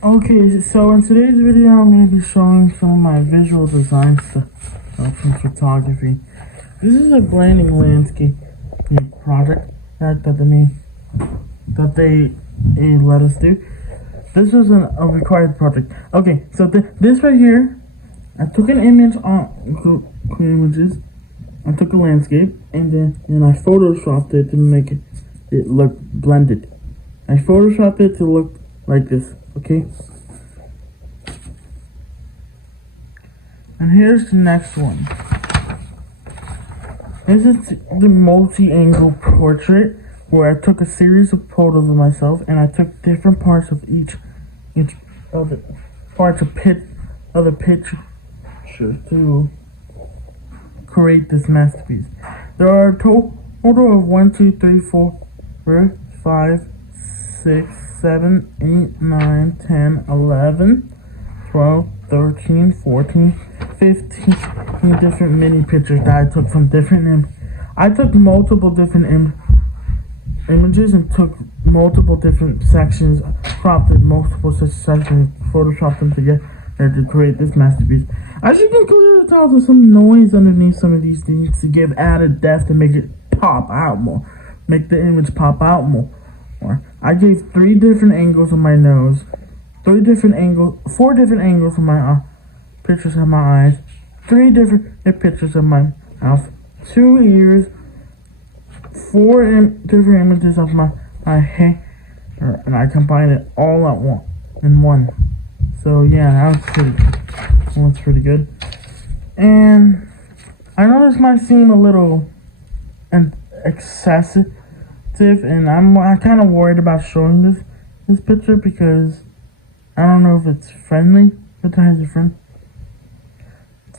Okay, so in today's video, I'm going to be showing some of my visual design stuff from photography. This is a blending landscape project that they let us do. This was a required project. Okay, so this right here, I took an image on Google Images. I took a landscape and then I photoshopped it to make it look blended. I photoshopped it to look like this. Okay. And here's the next one. This is the multi-angle portrait where I took a series of photos of myself and I took different parts of each of the parts of the picture to create this masterpiece. There are a total of 1, 2, 3, 4, 5, 6, 7, 8, 9, 10, 11, 12, 13, 14, 15 different mini pictures that I took from different I took multiple different images and took multiple different sections, cropped in multiple sections, photoshopped them together to create this masterpiece. As you can clearly tell, there's some noise underneath some of these things to give added depth and make it pop out more, make the image pop out more. I gave 3 different angles of my nose, 4 different angles of my pictures of my eyes, 3 different pictures of my mouth, 2 ears, 4 different images of my hair, and I combined it all in one. So yeah, that's pretty good. And I know this might seem a little excessive, and I'm kind of worried about showing this picture because I don't know if it's friendly. What the heck is friend?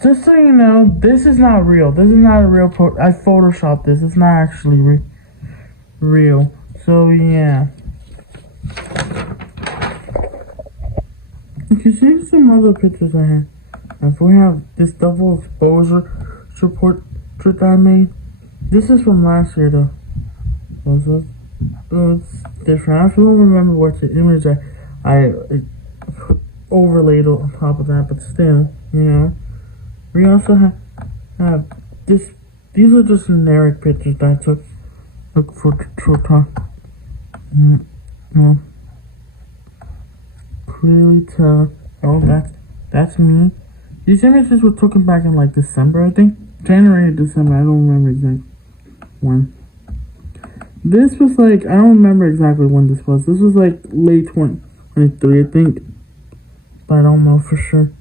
Just so you know, this is not real. This is not a real I photoshopped this. It's not actually real. So yeah. You can see some other pictures I have. If we have this double exposure portrait that I made. This is from last year though. It's different. I don't remember what the image I overlaid on top of that, but still, you know. We also have this. These are just generic pictures that I took for talk. Clearly tell. Oh, that's me. These images were taken back in like December, I think. January or December. I don't remember exactly when. This was like, I don't remember exactly when this was. This was like late 2023, I think. But I don't know for sure.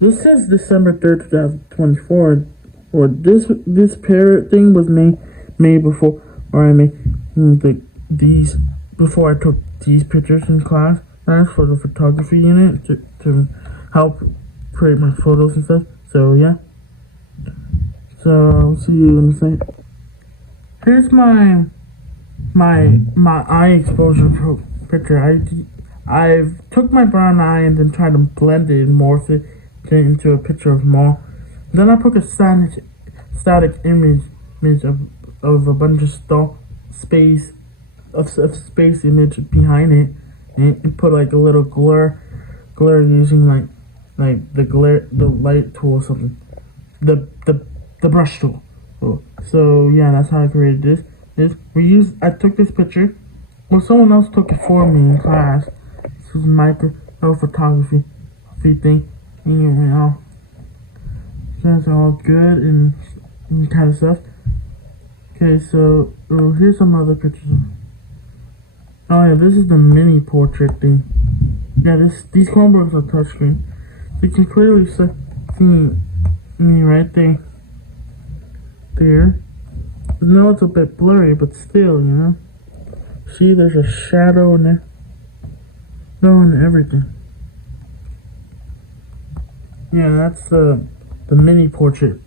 This says December 3rd, 2024. Or this parrot thing was made before, or I made these before I took these pictures in class. That's for the photography unit to help create my photos and stuff. So yeah. So I'll see you in a second. Here's my eye exposure picture. I took my brown eye and then tried to blend it and morph it into a picture of more. Then I took a static image of a bunch of space image behind it and put like a little glare using like the light tool or something, the brush tool. So yeah, that's how I created this. I took this picture. Well, someone else took it for me in class. This was micro photography thing. And, you know, that's all good and kind of stuff. Okay, so here's some other pictures. Oh yeah, this is the mini portrait thing. Yeah, these Chromebooks are touchscreen. So you can clearly see me right there. I know it's a bit blurry, but still, you know. See, there's a shadow in there. No, and everything. Yeah, that's the mini portrait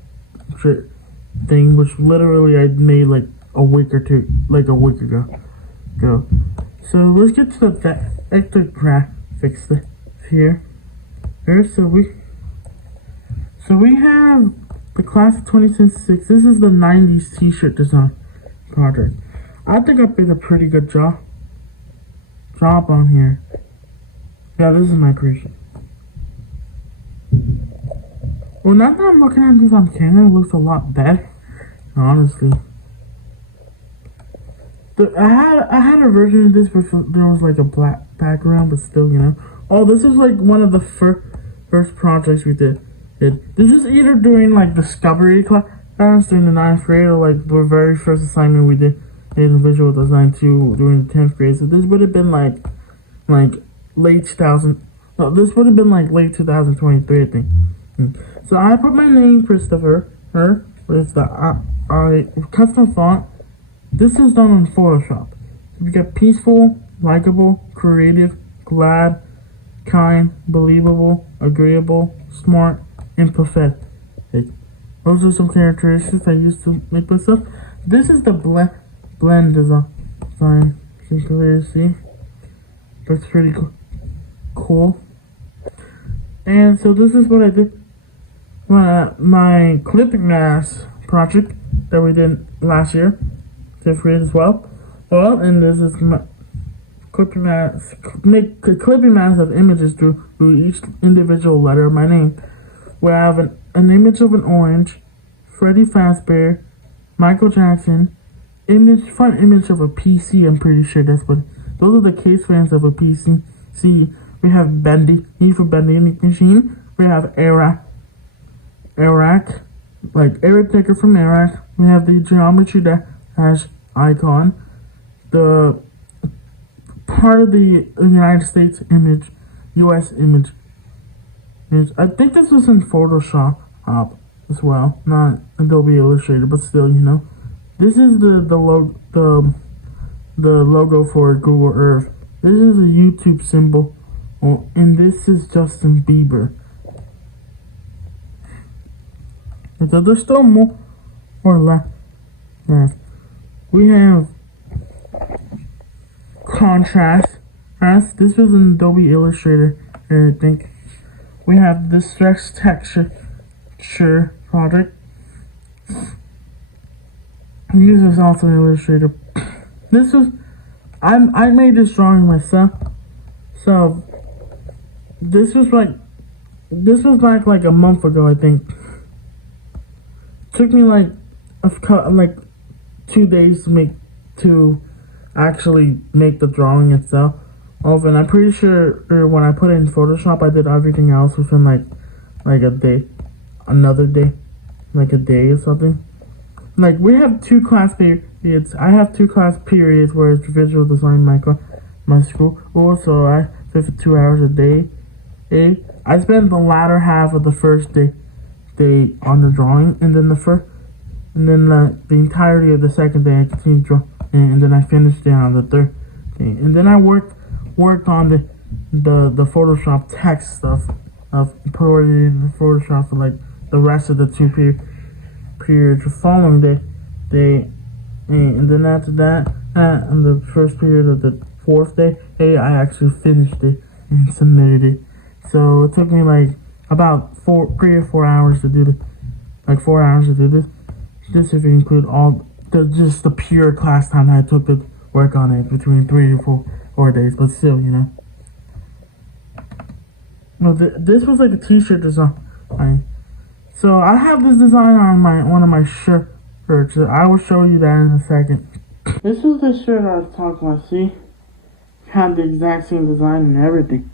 thing, which literally I made like a week ago. So let's get to the extra graphics here. So we have the class of 2026. This is the 90s t-shirt design project. I think I did a pretty good job on here. Yeah, this is my creation. Well, now that I'm looking at this on camera, it looks a lot better, honestly. I had a version of this where there was like a black background, but still, you know. Oh, this is like one of the first projects we did. This is either during like discovery class during the 9th grade, or like the very first assignment we did in visual design 2 during the 10th grade. So this would have been like late 2000. No, this would have been like late 2023, I think. So I put my name Christopher with the custom font. This is done on Photoshop. We get peaceful, likable, creative, glad, kind, believable, agreeable, smart, and pathetic. Those are some characteristics I used to make myself. This is the blend design. You can clearly see. Looks pretty cool. And so this is what I did. My clipping mask project that we did last year, 10th grade as well. Well, and this is my clipping mask. Make clipping mask of images through each individual letter of my name. We have an image of an orange, Freddy Fazbear, Michael Jackson, front image of a PC. I'm pretty sure that's what. Those are the case frames of a PC. See, we have Bendy, Need for Bending Machine. We have Iraq, like Eric Decker from Iraq. We have the Geometry Dash icon, the part of the United States image, U.S. image. I think this was in Photoshop as well, not Adobe Illustrator, but still, you know. This is the logo for Google Earth. This is a YouTube symbol, and this is Justin Bieber. And so there's still more left. We have contrast. This was an Adobe Illustrator, I think. We have the stretch texture project. This is also an Illustrator. This was I made this drawing myself. So this was back like a month ago, I think. It took me like 2 days to actually make the drawing itself. And I'm pretty sure when I put it in Photoshop, I did everything else within like a day, another day, like a day or something. Like we have 2 class periods. I have 2 class periods where it's visual design my school. Also, I sit for 2 hours a day. I spent the latter half of the first day on the drawing, and then the entirety of the second day I continued drawing, and then I finished it on the third day. And then I worked on the Photoshop text stuff of putting it in Photoshop for like the rest of the 2 periods the following day, and then after that, on the first period of the 4th day, I actually finished it and submitted it. So it took me like about 3 or 4 hours to do this. Like 4 hours to do this. This if you include all just the pure class time I took to work on it, between 3 to 4 days. But still, you know. No, this was like a t-shirt design. So I have this design on one of my shirts. I will show you that in a second. This is the shirt I was talking about. See, had the exact same design and everything.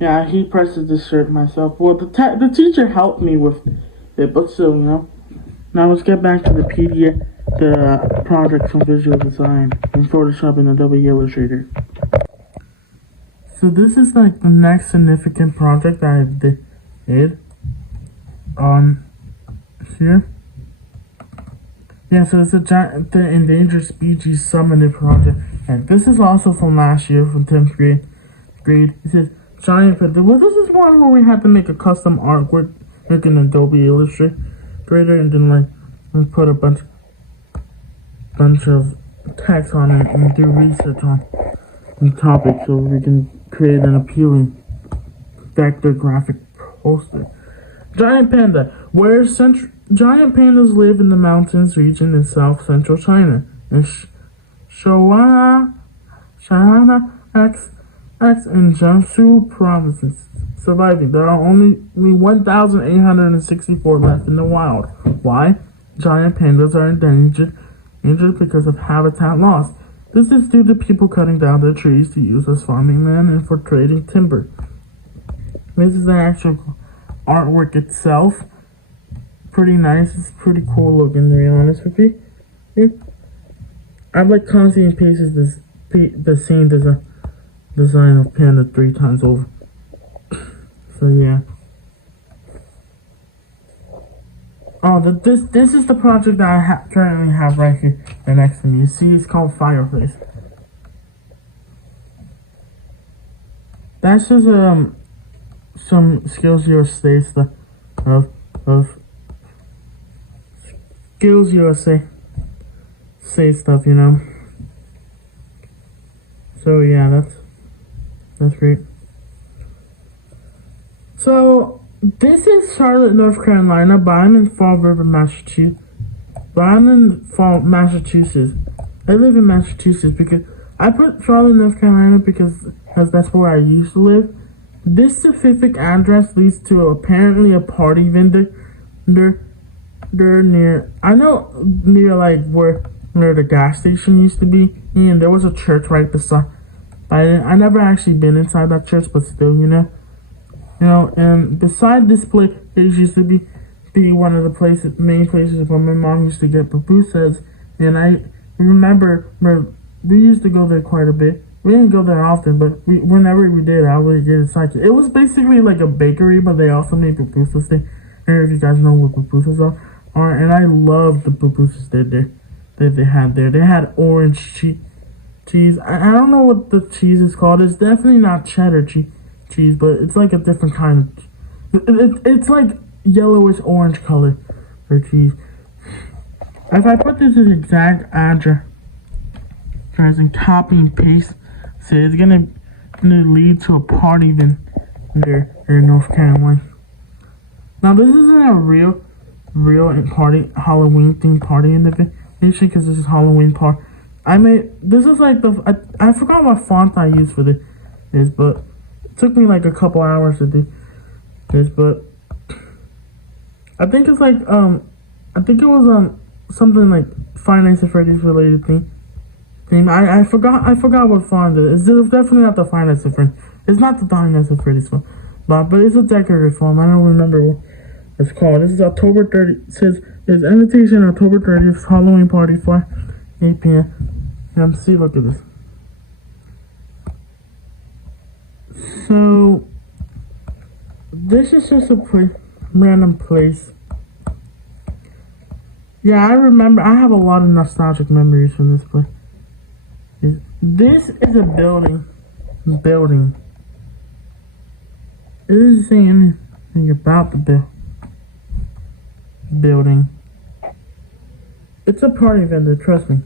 Yeah, he presses this shirt myself. Well, the teacher helped me with it, but still, you know. Now let's get back to the PDF, the project from visual design in Photoshop and Adobe Illustrator. So this is like the next significant project that I did on here. Yeah, so it's the Endangered Species Summoning Project, and this is also from last year, from 10th grade. It says giant panda. Well, this is one where we had to make a custom artwork in Adobe Illustrator, and then we put a bunch of text on it and do research on the topic so we can create an appealing vector graphic poster. Giant panda. Giant pandas live in the mountains region in south-central China. In Shanghai X in Jiangsu province surviving. There are only 1,864 left in the wild. Why? Giant pandas are endangered because of habitat loss. This is due to people cutting down their trees to use as farming land and for trading timber. This is the actual artwork itself. Pretty nice. It's pretty cool looking, to be honest with you. I've like constantly pasted the same design of panda 3 times over. So yeah. Oh, this is the project that I currently have right here, next to me. You see, it's called Fireplace. That's just some Skills USA stuff of Skills USA say stuff, you know. So yeah, that's great. So this is Charlotte, North Carolina, but I'm in Fall River, Massachusetts. I live in Massachusetts because I put Charlotte, North Carolina because that's where I used to live. This specific address leads to apparently a party vendor near like where the gas station used to be, and there was a church right beside. I never actually been inside that church, but still, you know, and beside this place, it used to be one of the main places where my mom used to get pupusas, and I remember we used to go there quite a bit. We didn't go there often, but whenever we did, I would get excited. It was basically like a bakery, but they also made pupusas there. And if you guys know what pupusas are, and I love the pupusas that they had there. They had orange cheese. I don't know what the cheese is called. It's definitely not cheddar cheese, but it's like a different kind of. It's like yellowish orange color for cheese. If I put this in exact address and copy and paste, so it's gonna lead to a party there in North Carolina. Now this isn't a real party, Halloween themed party invitation because this is Halloween party. This is like I forgot what font I used for this, but it took me like a couple hours to do this, but I think it's like I think it was something like Five Nights at Freddy's related theme. I forgot what font it is. It's definitely not the Five Nights at Freddy's. It's not the Five Nights at Freddy's font, but it's a decorative font. I don't remember what it's called. This is October 30th. It says it's invitation October 30th Halloween party for 8 p.m. See, look at this. So this is just a random place. Yeah, I remember. I have a lot of nostalgic memories from this place. This is a building. It doesn't say anything about the building. It's a party vendor, trust me.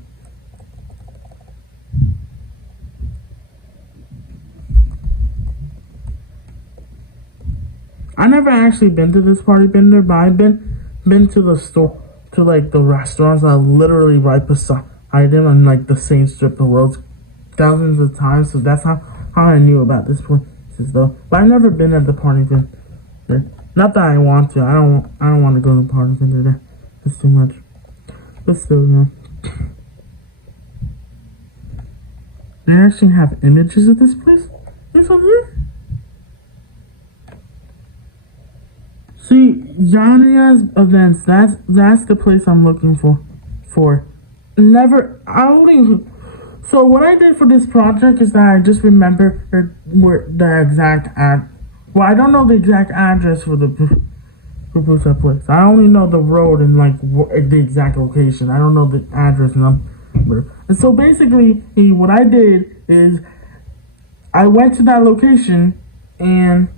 I never actually been to this party vendor, but I've been to the store, to like the restaurants that are literally right beside them on like the same strip of roads thousands of times. So that's how I knew about this place though. But I've never been at the party vendor. Not that I want to. I don't want to go to the party vendor there. It's too much. But still, yeah. They actually have images of this place? There's something here? See, Yanria's events, that's the place I'm looking for. So what I did for this project is that I just remember where the exact well, I don't know the exact address for the pupusa place. I only know the road and like the exact location. I don't know the address number. And so basically, what I did is I went to that location and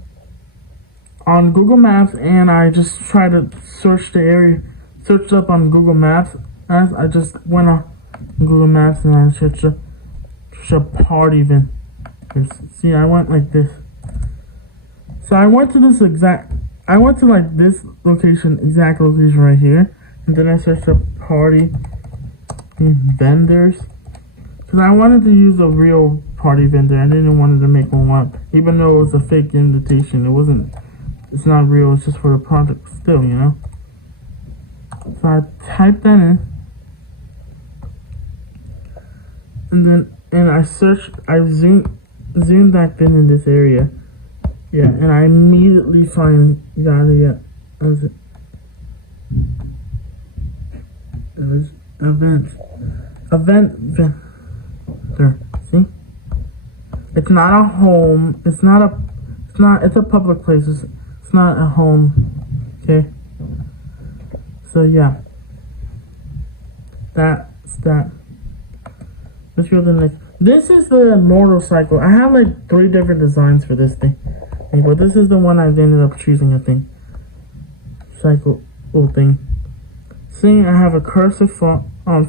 on Google Maps, and I just tried to search the area, searched up on Google Maps. I just went on Google Maps and I searched a party event. See, I went like this. So I went to like this exact location right here, and then I searched up party vendors because I wanted to use a real party vendor. I didn't want to make one up, even though it was a fake invitation. It's not real. It's just for the project still, you know. So I typed that in, and I zoomed back in this area. Yeah, and I immediately find Yadia as event. There, see? It's not a home. It's a public place. It's not a home. Okay? So yeah. That's that. Let's go to the next. This is the motorcycle. I have like 3 different designs for this thing. But this is the one I've ended up choosing, I think. Cycle thing. See, I have a cursive font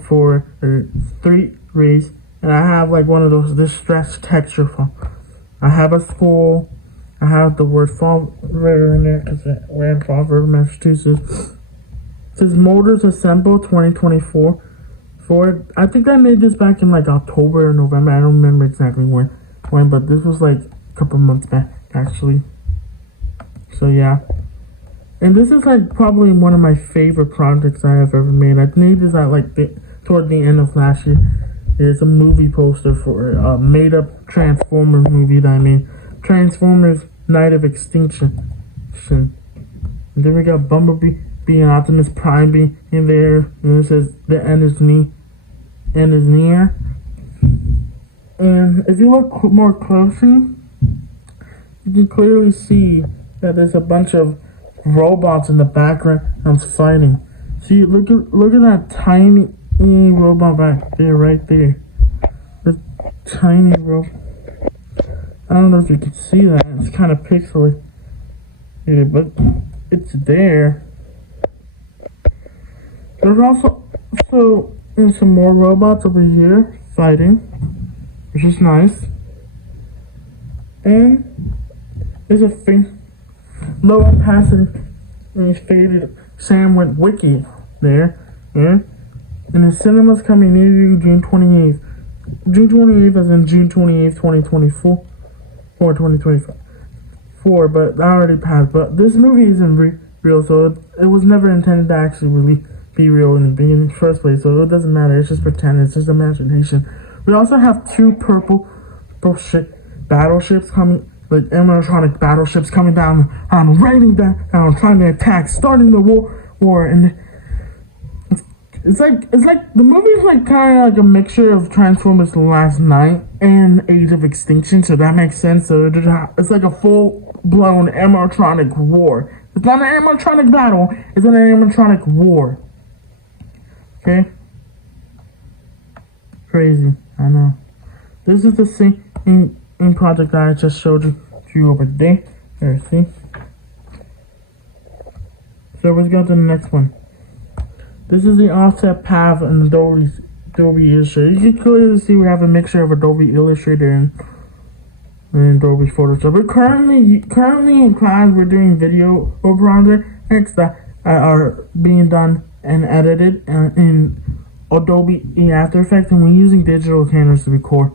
for 3 rays. And I have like one of those distressed texture font. I have a school. I have the word fall right in there because we're in Fall River, Massachusetts. It says Motors Assemble 2024. I think I made this back in like October or November. I don't remember exactly when, but this was like a couple months back actually. So yeah. And this is like probably one of my favorite projects I have ever made. I made this at like toward the end of last year. It's a movie poster for a made-up Transformers movie that I made. Transformers Night of Extinction. And then we got Bumblebee and Optimus Prime being in there. And it says the end is near. And if you look more closely, you can clearly see that there's a bunch of robots in the background fighting. See, look at that tiny robot back there, right there. The tiny robot. I don't know if you can see that. It's kind of pixely. Yeah, but it's there. There's also some more robots over here fighting, which is nice. And there's a thing. Low on passing and faded Sam went wiki there. Yeah. And the cinema's coming near you June 28th. June 28th as in June 28th, 2024. Or 2024, but that already passed. But this movie isn't real, so it was never intended to actually really be real in the first place. So it doesn't matter. It's just pretend. It's just imagination. We also have 2 purple battleships coming, like animatronic battleships coming down, raining down, trying to attack, starting the war, and it's like the movie's like kind of like a mixture of Transformers Last Night and Age of Extinction, so that makes sense. So it's like a full-blown animatronic war. It's not an animatronic battle. It's an animatronic war. Okay? Crazy. I know. This is the same project that I just showed you over there. There, see? So let's go to the next one. This is the offset path in Adobe Illustrator. You can clearly see we have a mixture of Adobe Illustrator and Adobe Photoshop. We're currently in class, we're doing video projects that are being done and edited in Adobe After Effects, and we're using digital cameras to record.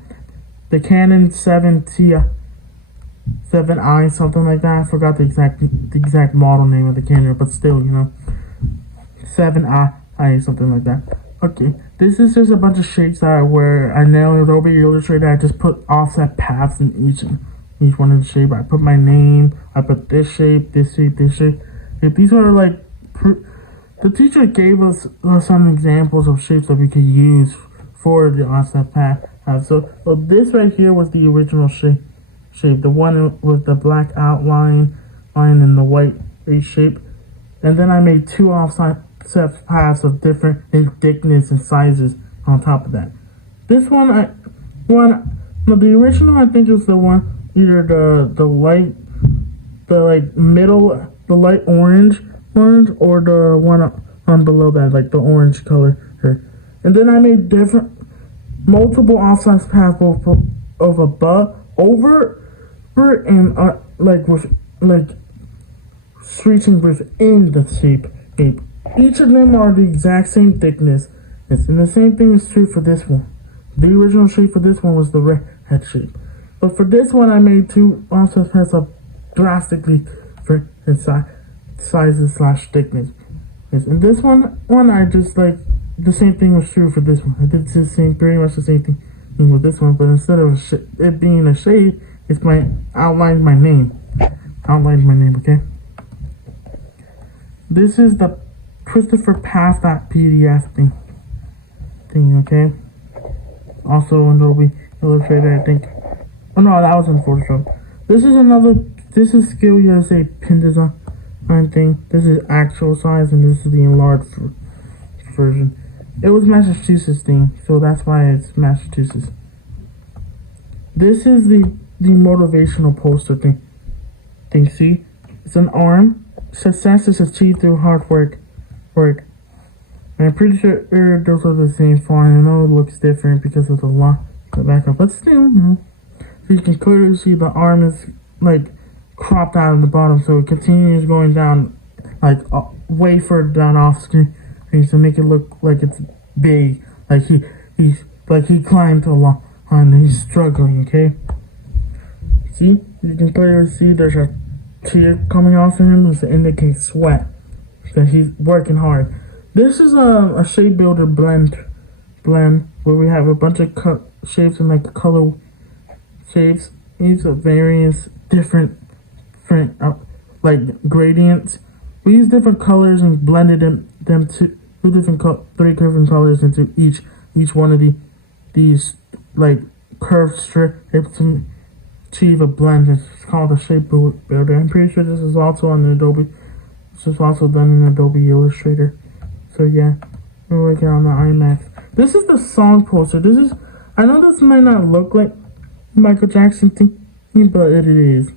The Canon 7i, something like that. I forgot the exact model name of the camera, but still, you know, 7i, something like that. Okay, this is just a bunch of shapes where I nailed Adobe Illustrator. I just put offset paths in each one of the shape. I put my name. I put this shape, this shape, this shape. If these are like, the teacher gave us some examples of shapes that we could use for the offset path. So this right here was the original shape, the one with the black outline and the white A shape. And then I made 2 offset paths of different thickness and sizes on top of that. This the original, I think, is the one, either the light orange, or the one on below that, like the orange color here. And then I made multiple offset paths of above, over, and reaching within the shape. Each of them are the exact same thickness, and the same thing is true for this one. The original shape for this one was the head shape. But for this one, I made two offset heads up drastically for his sizes / thickness. Yes, and this one I just like the same thing was true for this one. I did the same, pretty much the same thing with this one, but instead of it being a shade, it's outlined my name. Outlined my name, okay? This is the Christopher Path.pdf thing, okay? Also in Adobe Illustrator, I think. Oh no, that was in Photoshop. This is Skill USA pin design thing. This is actual size, and this is the enlarged version. It was Massachusetts thing, so that's why it's Massachusetts. This is the motivational poster thing. See? It's an arm. Success is achieved through hard work. And I'm pretty sure those are the same font. I know it looks different because of the backup, but still, you know. So you can clearly see the arm is like cropped out of the bottom, so it continues going down like way further down off screen to make it look like it's big, like he climbed along and he's struggling. Okay, see, you can clearly see there's a tear coming off of him to indicate sweat, that he's working hard. This is a shape builder blend where we have a bunch of shapes and like color shapes. These are various different like gradients. We use different colors and blended them to three different colors into each one of these like curved strips to achieve a blend. It's called a shape builder. I'm pretty sure this is also on Adobe. This is also done in Adobe Illustrator. So yeah, we're working on the IMAX. This is the song poster. I know this might not look like Michael Jackson thing, but it is.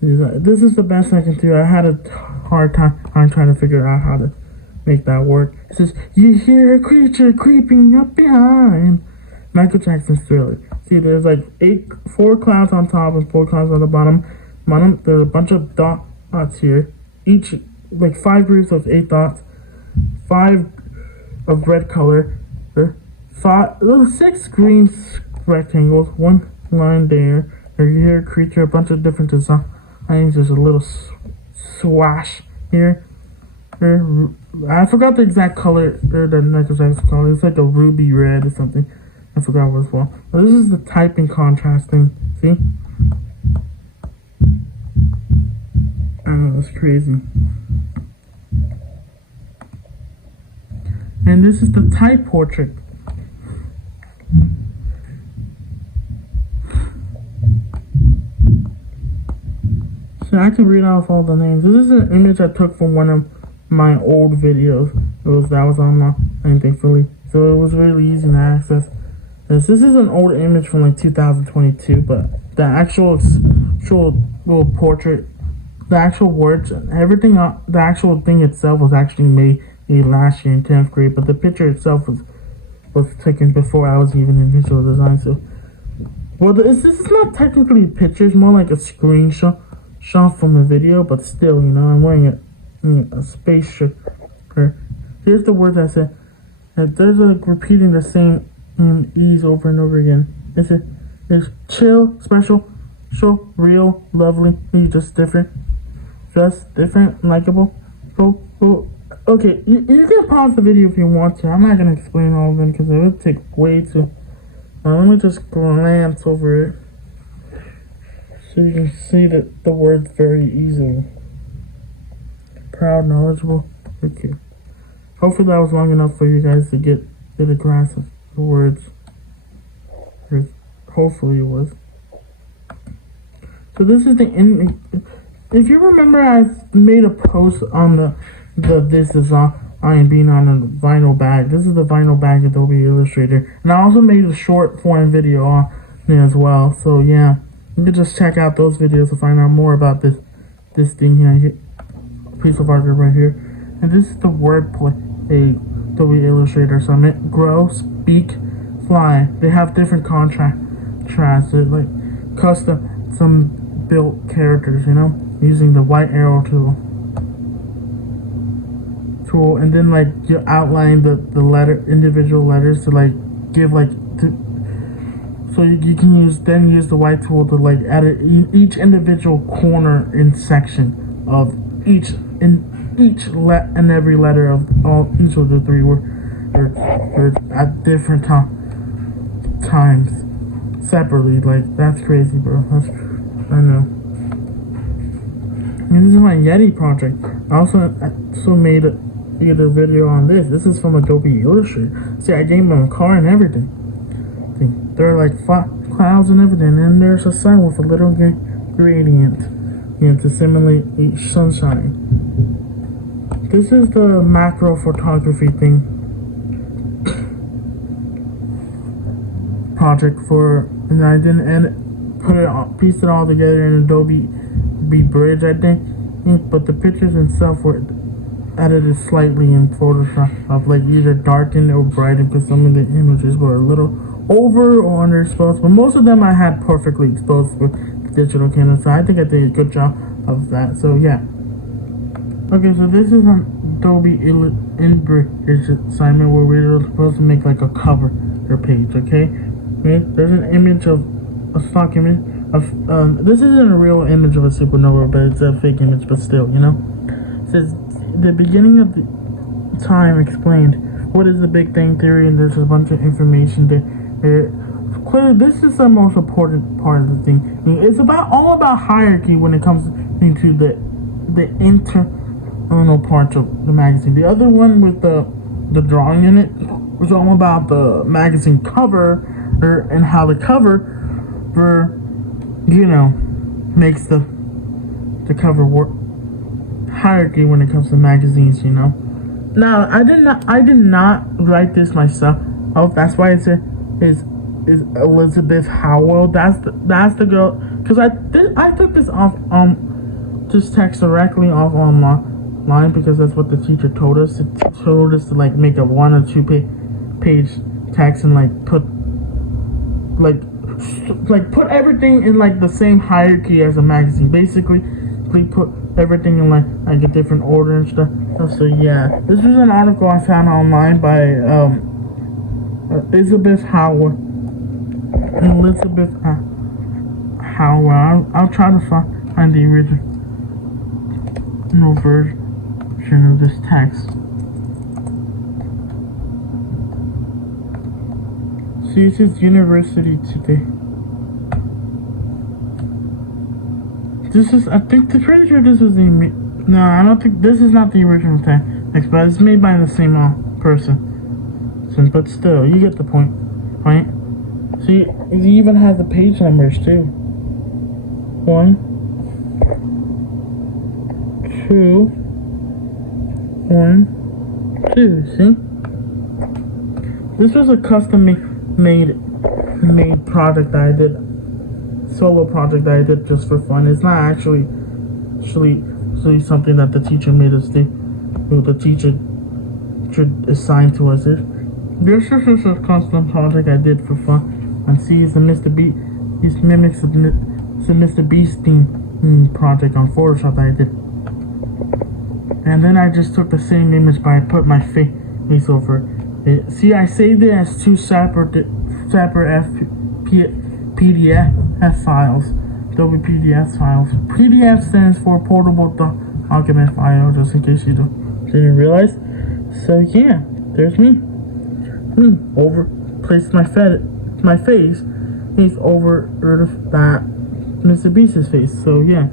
This is the best I can do. I had a hard time trying to figure out how to make that work. It says, "You hear a creature creeping up behind." Michael Jackson's Thriller. See, there's like 4 clouds on top and 4 clouds on the bottom. There's a bunch of dots here. Each, like 5 groups of 8 dots. 5 of red color. 6 green rectangles. 1 line there. You hear a creature, a bunch of different designs. There's a little swash here. I forgot the exact color, or the exact color. It's like a ruby red or something. I forgot what it's for. But this is the typing contrast thing. See? I know, it's crazy. And this is the type portrait. So I can read off all the names. This is an image I took from one of my old videos. That was online, thankfully. So it was really easy to access. This is an old image from like 2022, but the actual little portrait, the actual words, everything, the actual thing itself was actually made last year in 10th grade, but the picture itself was taken before I was even in visual design. So, well, this is not technically a picture; it's more like a screenshot from a video, but still, you know, I'm wearing a space shirt. Here's the words I said. There's repeating the same E's over and over again. It's chill, special, show, real, lovely, just different, likable. Okay, you can pause the video if you want to. I'm not gonna explain all of them because it would take way too. Let me just glance over it so you can see the words very easily. Proud, knowledgeable. Okay. Hopefully that was long enough for you guys to get a grasp of the words. Hopefully it was. So this is if you remember, I made a post on this design being on a vinyl bag. This is the vinyl bag Adobe Illustrator, and I also made a short form video on it as well. So yeah, you can just check out those videos to find out more about this thing here, piece of art right here. And this is the wordplay Adobe Illustrator Summit. Grow, speak, fly. They have different contrasts. They're like some built characters, you know, using the white arrow tool, and then like you outline the individual letters to like give like So you can use the white tool to like edit each individual corner and section of each and every letter of each of the three words at different times separately. Like, that's crazy, bro. I know. And this is my Yeti project. I also made a video on this. This is from Adobe Illustrator. See, I gave them a car and everything. There are like clouds and everything, and there's a sun with a little gradient, to simulate each sunshine. This is the macro photography thing project and I didn't piece it all together in Adobe Bridge, I think, but the pictures themselves were edited slightly in Photoshop, of like either darkened or brightened, because some of the images were a little over or underexposed, but most of them I had perfectly exposed with digital camera, so I think I did a good job of that. So yeah. Okay, so this is an Adobe InBridge assignment where we're supposed to make like a cover page, okay? There's an image of a stock image of this isn't a real image of a supernova, but it's a fake image, but still, it says the beginning of the time explained. What is the Big Bang Theory? And there's a bunch of information there. Clearly, this is the most important part of the thing. It's all about hierarchy when it comes into the internal part of the magazine. The other one with the drawing in it was all about the magazine cover, and how the cover, makes the cover work hierarchy when it comes to magazines. Now, I did not write this myself. Oh, that's why it is Elizabeth Howell. That's the girl. Because I took this off this text directly off online, because that's what the teacher told us. It told us to like make a 1 or 2 page text and like put everything in like the same hierarchy as a magazine. Basically, put everything in like a different order and stuff. So yeah, this is an article I found online by Elizabeth Howell. I'll try to find the original version of this text. See, it says University Today. I think, pretty sure this was no, I don't think, this is not the original text, but it's made by the same person. But still, you get the point, right? See, it even has the page numbers too. 1, 2, 1, 2, see? This was a custom made project that I did, solo project that I did just for fun. It's not actually something that the teacher made us do. The teacher assigned to us. This is a custom project I did for fun. And see, it's a Mr. Beast. It mimics the Mr. Beast theme project on Photoshop that I did. And then I just took the same image, but I put my face over it. See, I saved it as 2 separate PDF files. Adobe PDF files. PDF stands for portable document file, just in case you didn't realize. So yeah, there's me. Placed my face is over that Mr. Beast's face. So yeah,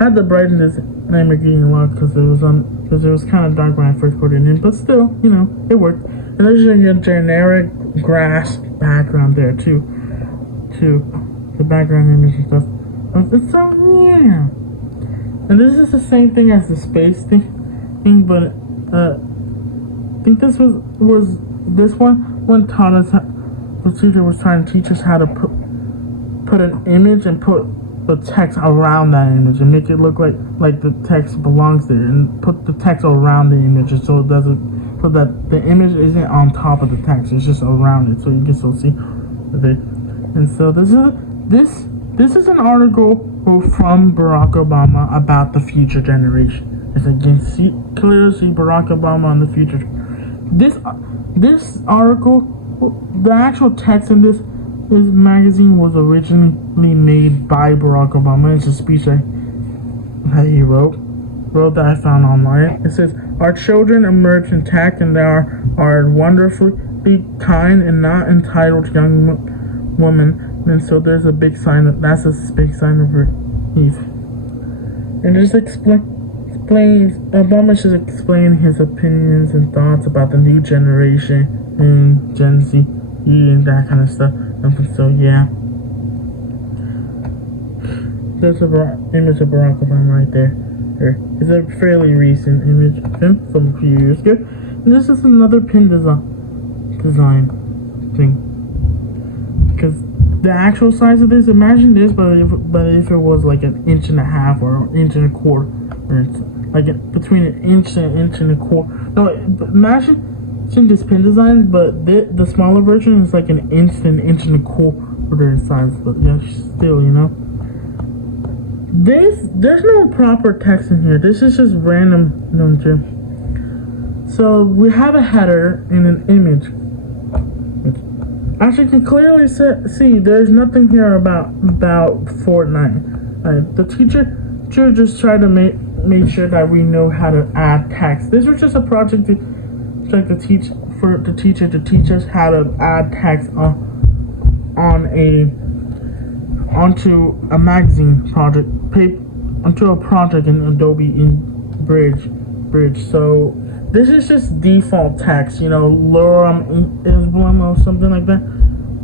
had to brighten this Lamborghini a lot because it was kind of dark when I first put it in, but still, it worked. And there's a generic grass background there too, the background image and stuff. It's so yeah. And this is the same thing as the space thing, but I think this was this one taught us. The teacher was trying to teach us how to put an image and put the text around that image and make it look like the text belongs there, and put the text around the image so it doesn't, so that the image isn't on top of the text, it's just around it, so you can still see it. And so this is an article from Barack Obama about the future generation. As you can clearly see Barack Obama in the future. This article, the actual text in this This magazine was originally made by Barack Obama. It's a speech that he wrote that I found online. It says, "Our children emerge intact and they are wonderfully kind and not entitled young women, and so there's a big sign of that's a big sign of relief." And just explains Obama should explain his opinions and thoughts about the new generation and Gen Z and that kind of stuff. And so yeah, there's an image of Barack Obama right there. It's a fairly recent image of him from a few years ago. And this is another pin design thing. Because the actual size of this, imagine this, but if it was like an inch and a half or an inch and a quarter, or it's like between an inch and an inch and a quarter. No, imagine this pin design, but the smaller version is like an inch and a quarter in size. But yeah, still, you know. There's no proper text in here. This is just random, So we have a header and an image. As you can clearly see, there's nothing here about Fortnite. The teacher just tried to make sure that we know how to add text. This was just a project to teach us how to add text onto a magazine project, onto a project in Adobe Bridge. So this is just default text, lorem ipsum or something like that,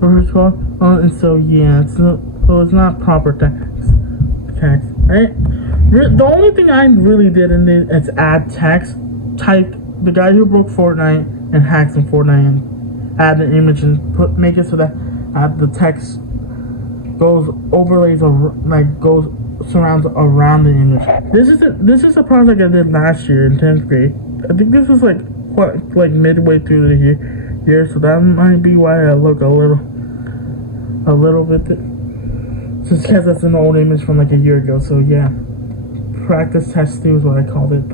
or it's called. And so yeah, it's not proper text. The only thing I really did in it is add text. Type the guy who broke Fortnite and hacks in Fortnite and add an image and make it so that the text surrounds around the image. This is a project I did last year in 10th grade. I think this is like midway through the year, so that might be why I look a little bit. Just because it's an old image from like a year ago. So yeah, practice test 2 is what I called it.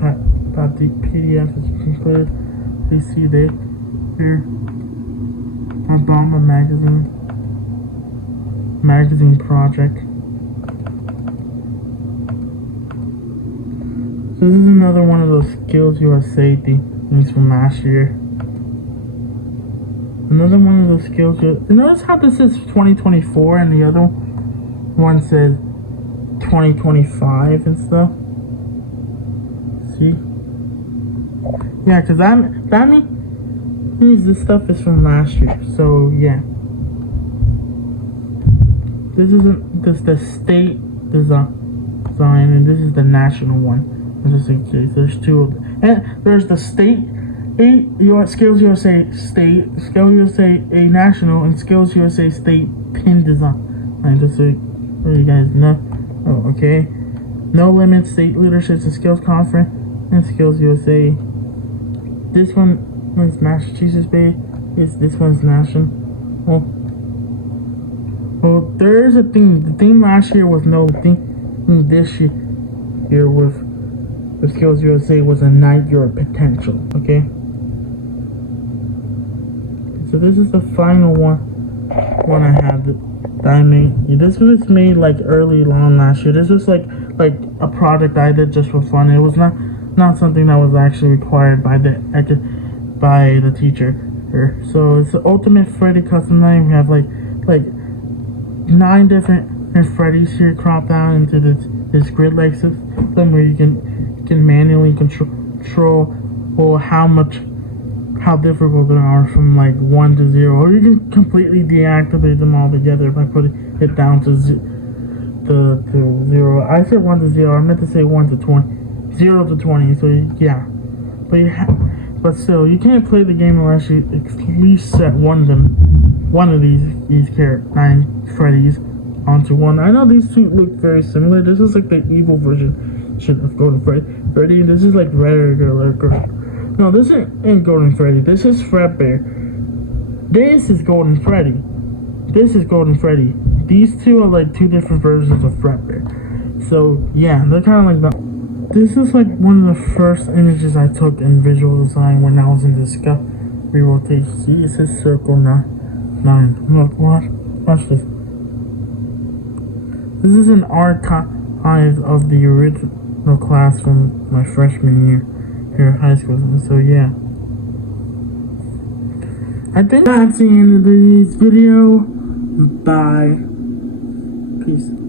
The PDF is completed. Please see there here. Obama magazine project. So this is another one of those Skills USA things from last year. Another one of those Skills USA. Notice how this is 2024 and the other one says 2025 and stuff. See? Yeah, because that means this stuff is from last year. So yeah. This is the state design, and this is the national one. Just in case, there's two of them. And there's the state, Skills USA state, Skills USA national, and Skills USA state pin design. Just so you guys know. Oh, okay. No Limits State Leadership and Skills Conference and Skills USA. This one is Massachusetts based. This one's national. Well, there is a theme. The theme last year was no theme. This year with Skills USA was Ignite Your Potential. Okay. So this is the final one I have that I made. This was made like early on last year. This was like a project I did just for fun. It was not something that was actually required by the teacher. So it's the Ultimate Freddy custom line. We have like 9 different Freddys here cropped out into this grid-like system where you can manually control how difficult they are from like 1 to 0, or you can completely deactivate them all together by putting it down to 0. I said 1 to 0. I meant to say 1 to 20, 0 to 20. So yeah, but still, you can't play the game unless you at least set one of these 9 Freddys onto one. I know these two look very similar. This is like the evil version of Golden Freddy. This is like regular girl. No, this ain't Golden Freddy. This is Fredbear. This is Golden Freddy. This is Golden Freddy. These two are like 2 different versions of Fredbear. So yeah, they're kind of like that. This is like one of the first images I took in visual design when I was in Discovery Rotation. See, it says circle 9. Look, what? Watch this. This is an archive of the original class from my freshman year here at high school. So yeah. I think that's the end of this video. Bye. Peace.